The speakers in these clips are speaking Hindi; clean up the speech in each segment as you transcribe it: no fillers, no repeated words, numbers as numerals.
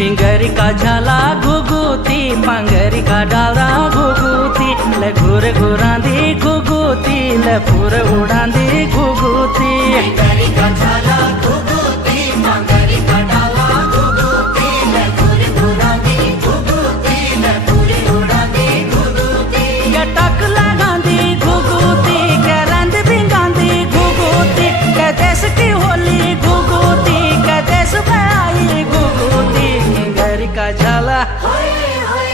किंगरी का झाला घुगुती पंगरी का डाला घुगुती ले घुर घुरांदी घुगुती ले फुर उड़ांदी घुगुती किंगरी का झाला घुगुती पंगरी का डाला घुगुती ले घुर घुरांदी घुगुती ले फुर उड़ांदी घुगुती गटक लगांदी घुगुती के रंद भिंगांदी घुगुती के देश की होली घुगुती के देश में आई घुगुती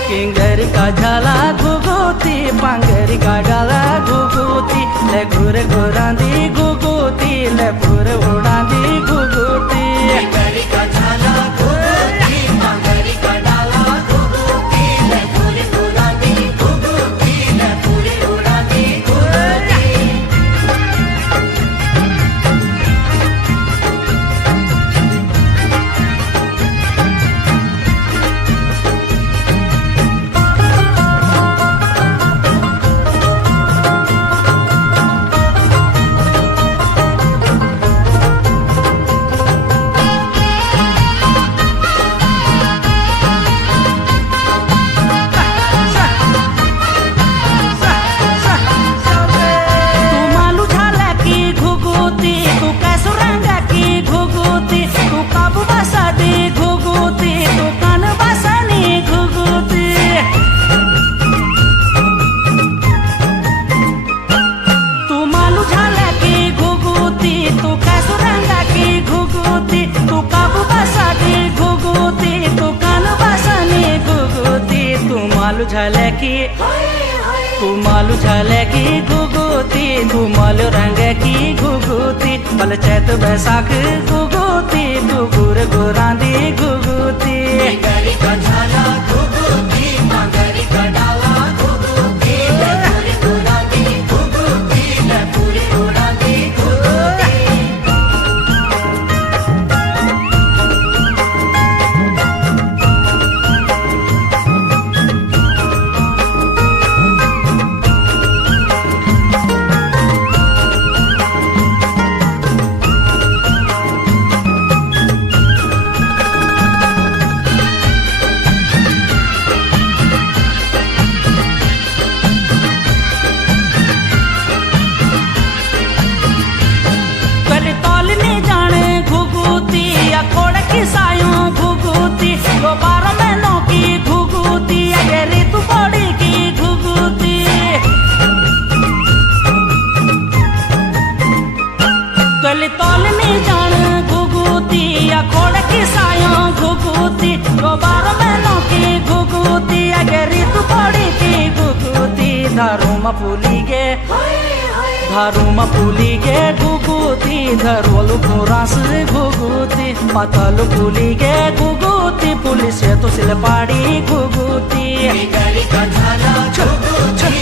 किंगरी का झाला घुगुती पंगरी का डाला घुगुती ले घुर घुरांदी घुगुती ले फुर उड़ांदी घुगुती किंगरी का झाला घुगुती पंगरी का डाला घुगुती ले घुर घुरांदी घुगुती ले फुर उड़ांदी घुगुती तू मालू झाले की घुगुती तू मालू रंग की घुगुती बल चैत बैसाख घुगुती तू घुर घुरांदी घुगुती किंगरी का झाला घुगुती पंगरी का डाला घुगुती ले घुर घुरांदी घुगुती ले फुर उड़ांदी घुगुती सायों घुगुती दोबारा मैनों की घुगुती अगर ऋतु बड़ी की घुगुती गली तोलनी जान घुगुती या खोड़ की सायों घुगुती दोबारा मैनों की घुगुती अगर ऋतु बड़ी की घुगुती धारूमा फूली गे घुगुती धरोलू घोरास घुगुती पतलू फूली गे घुगुती पुलिस तो सिलपाड़ी घुगुती किंगरी का झाला घुगुती